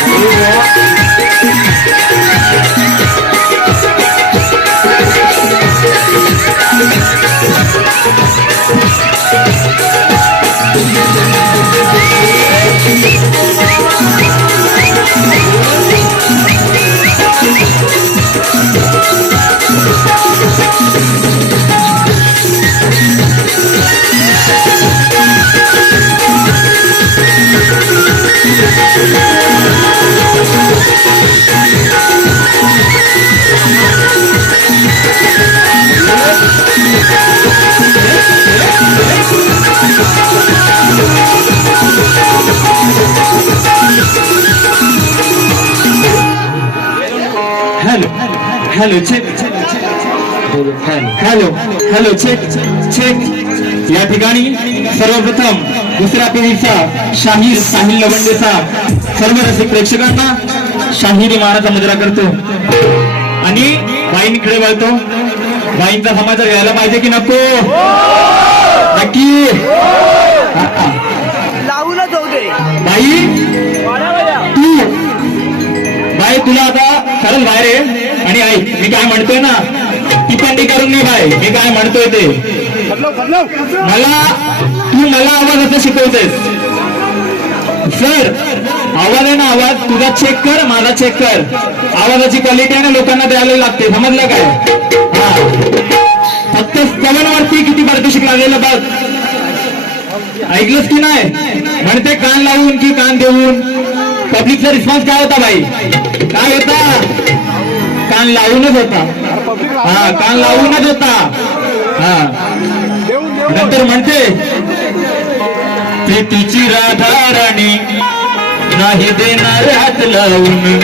Hello hello check hello hello check check या ठिकाणी सर्वप्रथम दुसऱ्या पिढीचा शाहीर साहिल लवंडेचा सर्व रसिक प्रेक्षकांना शाहिरी महाराजा मुद्रा करतो. आणि वाईनकडे वळतो वाईनचा समाचार घ्यायला पाहिजे की नको? नक्की. बाई. बाई तुला आता खरंच बाहेर आहे आणि आई मी काय म्हणतोय ना ती करून नाही बाय मी काय म्हणतोय ते. मला तू मला आवाज असं शिकवतेस. सर आवाज आहे ना आवाज. तुझा चेक कर माझा चेक कर. आवाजाची क्वालिटी आहे ना लोकांना द्यायला लागते. समजलं काय? हा. फक्त कवनवरती किती पारितोषिक लागलेलं बघ. ऐकलंस की नाही? म्हणते कान लावून की कान देऊन. पब्लिकचा रिस्पॉन्स काय होता बाई? काय होता? कान लावूनच होता. हा कान लावूनच होता. हा. नंतर म्हणते प्रीतीची तुझी राणी नाही देणार हात लावून.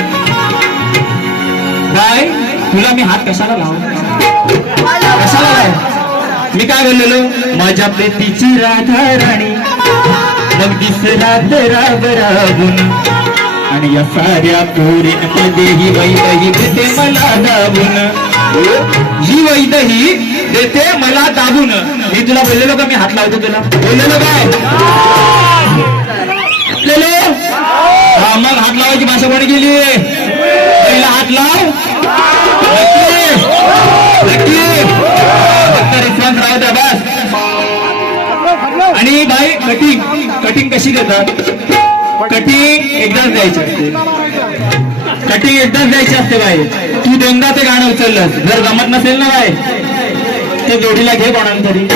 काय तुला मी हात कशाला लावू? कशाला लावू? मी काय बोललेलो? माझ्या प्रेतीची राधा राणी मग दिसला तेरा बराबून आणि या साऱ्या पोरींमध्ये ही वैदही देते मला दाबून. ही वैदही देते मला दाबून. मी तुला बोललेलो का? मी हात लावतो तुला. बोललेलो काय बोललेलो हा मग हात लावायची भाषा कोणी गेली पहिला हात लाव. नक्की. फक्त रिस्पॉन्स राहू द्या बस. आणि बाई कटिंग कटिंग कशी देतात कटिंग एकदाच द्यायची असते. कटिंग एकदाच द्यायची असते बाय तू दोनदा ते गाणं उचललंस. जर जमत नसेल ना बाय ते जोडीला घे कोणाला तरी.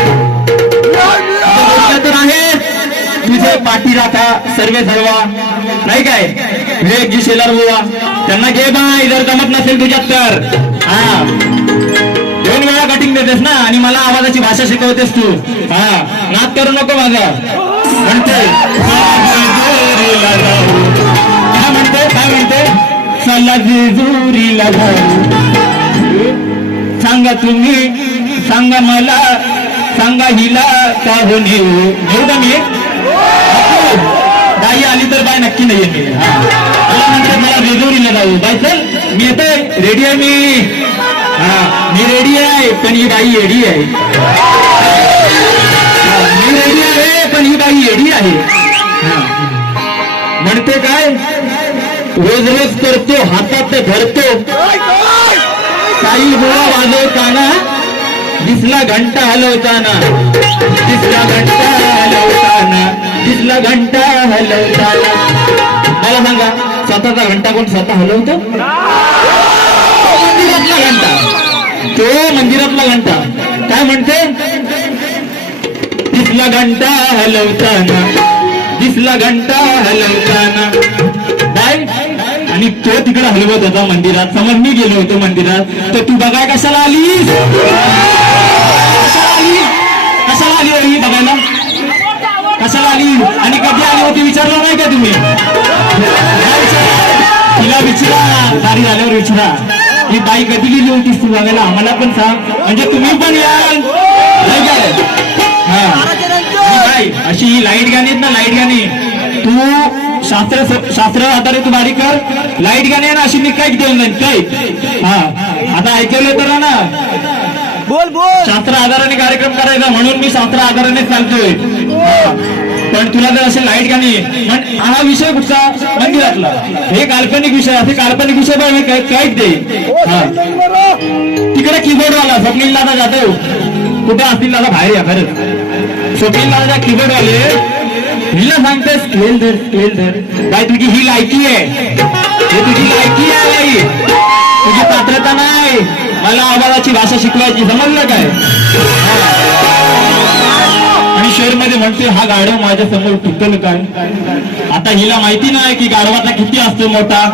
तर आहे. तुझे पाठी राखा सर्वे सर्वा. नाही काय? विवेक जी शेलार बुवा. त्यांना घे बाई जर जमत नसेल तुझ्यात तर. हा. दोन वेळा कटिंग देतेस ना आणि मला आवाजाची भाषा शिकवतेस तू. हा. नाद करू नको माझा. म्हणते मला जेजुरीला जाऊ. सांगा तुम्ही सांगा मला सांगा हिला काहून येऊ. घेऊ का मी? दाई आली तर बाय नक्की नाही येते. म्हणजे मला म्हणते जाऊ. बाय चल मी येते. रेडी आहे मी. हा मी रेडी आहे पण ही बाई येडी आहे. मी रेडी आहे पण ही बाई येडी आहे. हा. रोज रोज करतो हातात धरतो. काही गोळा वाजवताना दिसला घंटा हलवताना. दिसला घंटा हलवताना दिसला घंटा हलवताना. मला सांगा स्वतःचा घंटा कोण स्वतः हलवतो? मंदिरातला घंटा. तो मंदिरातला घंटा. काय म्हणते? दिसला घंटा हलवताना दिसला घंटा हलवताना. बाय आणि तो तिकडे हलवत होता मंदिरात. समज मी गेलो होतो मंदिरात तर तू बघाय कशाला आली कशाला आली होती बघायला? कशाला आली आणि कधी आली होती विचारलं नाही का तुम्ही? तिला विचारा दारी झाल्यावर विचारा. ही बाई कधी गेली होतीस तू बघायला? आम्हाला पण सांग. म्हणजे तुम्ही पण याल नाही काय हा. अशी ही लाइट गाणी आहेत ना लाइट गाणी. शास्त्र शास्त्र आधारे तू बारीक कर लाइट गाणी ना अशी मी काय देऊन जाईन काय हा. आता ऐकलं तर ना. बोल बोल. शास्त्र आधाराने कार्यक्रम करायचा म्हणून मी शास्त्र आधाराने चालतोय. पण तुला जर असे लाइट गाणी पण हा विषय कुठचा? मंदिरातला. हे काल्पनिक विषय असे काल्पनिक विषय पण काहीच दे हा. तिकडे कीबोर्ड वाला स्वप्नील दादा जाधव कुठे असतील दादा? बाहेर या खरंच. स्वप्नील दादा कीबोर्ड वाले हिला सांगते स्केल धर स्केल धर. बाई तुझी ही लायकी आहे. हे तुझी लायकी आहे तुझी पात्रता नाही. मला आवाजाची भाषा शिकवायची समजलं काय? आणि शहरमध्ये म्हणते हा गाढव माझ्यासमोर टिकल काय आता हिला माहिती नाही की गाढवाचा किती असतो मोठा.